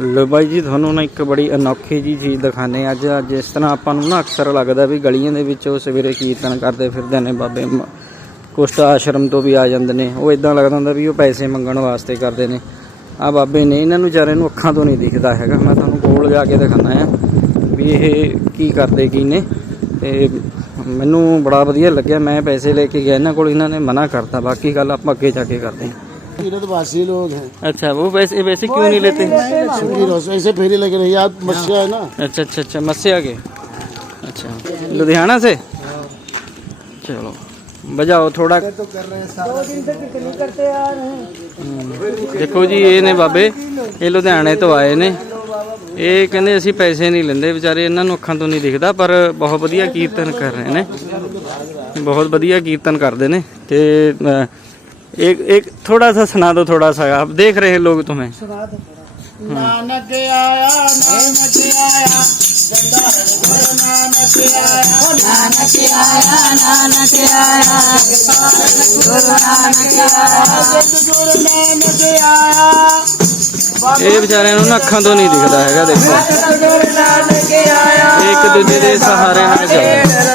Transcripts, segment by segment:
ਲੋ ਬਾਈ ਜੀ, ਤੁਹਾਨੂੰ ਨਾ ਇੱਕ ਬੜੀ ਅਨੋਖੀ ਜੀ ਚੀਜ਼ ਦਿਖਾਣੇ ਅੱਜ ਜਿਸ ਤਰ੍ਹਾਂ ਆਪਾਂ ਨੂੰ ਨਾ ਅਕਸਰ ਲੱਗਦਾ ਵੀ ਗਲੀਆਂ ਦੇ ਵਿੱਚ ਉਹ ਸਵੇਰੇ ਕੀਰਤਨ ਕਰਦੇ ਫਿਰਦੇ ਨੇ, ਬਾਬੇ ਕੁਸ਼ਟ ਆਸ਼ਰਮ ਤੋਂ ਵੀ ਆ ਜਾਂਦੇ ਨੇ। ਉਹ ਇਦਾਂ ਲੱਗਦਾ ਹੁੰਦਾ ਵੀ ਉਹ ਪੈਸੇ ਮੰਗਣ ਵਾਸਤੇ ਕਰਦੇ ਨੇ। ਆ ਬਾਬੇ ਨੇ, ਇਹਨਾਂ ਨੂੰ ਵਿਚਾਰੇ ਨੂੰ ਅੱਖਾਂ ਤੋਂ ਨਹੀਂ ਦਿਖਦਾ ਹੈਗਾ। ਮੈਂ ਤੁਹਾਨੂੰ ਕੋਲ ਜਾ ਕੇ ਦਿਖਾਣਾ ਆ ਵੀ ਇਹ ਕੀ ਕਰਦੇ, ਕੀ ਨੇ ਤੇ ਮੈਨੂੰ ਬੜਾ ਵਧੀਆ ਲੱਗਿਆ। ਮੈਂ ਪੈਸੇ ਲੈ ਕੇ ਗਿਆ, ਇਹਨਾਂ ਕੋਲ ਇਹਨਾਂ ਨੇ ਮਨਾ ਕਰਤਾ। ਬਾਕੀ ਗੱਲ ਆਪਾਂ ਅੱਗੇ ਜਾ ਕੇ ਕਰਦੇ ਹਾਂ। तीर्थवासी लोग हैं अच्छा वो वैसे वैसे क्यों नहीं लेते सुखी रहो ऐसे फेरी लगे रही आप मस्या है ना अच्छा अच्छा अच्छा मस्से आगे अच्छा लुधियाना से चलो बजाओ थोड़ा तो कर रहे हैं दो दिन से कितनी करते आ रहे हैं ਦੇਖੋ ਜੀ ਇਹ ਨੇ ਬਾਬੇ ਇਹ ਲੁਧਿਆਣੇ ਤੋਂ ਆਏ ਨੇ ਇਹ ਕਹਿੰਦੇ ਅਸੀਂ ਪੈਸੇ ਨਹੀਂ ਲੈਂਦੇ ਵਿਚਾਰੇ ਇਹਨਾਂ ਨੂੰ ਅੱਖਾਂ ਤੋਂ ਨਹੀਂ ਦਿਖਦਾ ਪਰ ਬਹੁਤ ਵਧੀਆ ਕੀਰਤਨ ਕਰ ਰਹੇ ਨੇ ਬਹੁਤ ਵਧੀਆ ਕੀਰਤਨ ਕਰਦੇ ਨੇ ਤੇ ਅ, एक एक थोड़ा सा सुना दो थोड़ा सा आप देख रहे हैं लोग तुम्हें सुना दो नानक आया नानक आया गंगाधर गुरु नानक आया नानक आया नानक आया गुरु नानक आया गुरु नानक आया ਇਹ ਵਿਚਾਰਿਆਂ ਨੂੰ ਨਾ ਅੱਖਾਂ ਤੋਂ ਨਹੀਂ ਦਿਖਦਾ ਹੈਗਾ ਦੇਖੋ गुरु नानक आया ਇਹ ਇੱਕ ਦੂਜੇ ਦੇ ਸਹਾਰੇ ਨਾਲ ਚੱਲਦੇ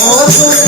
Oh,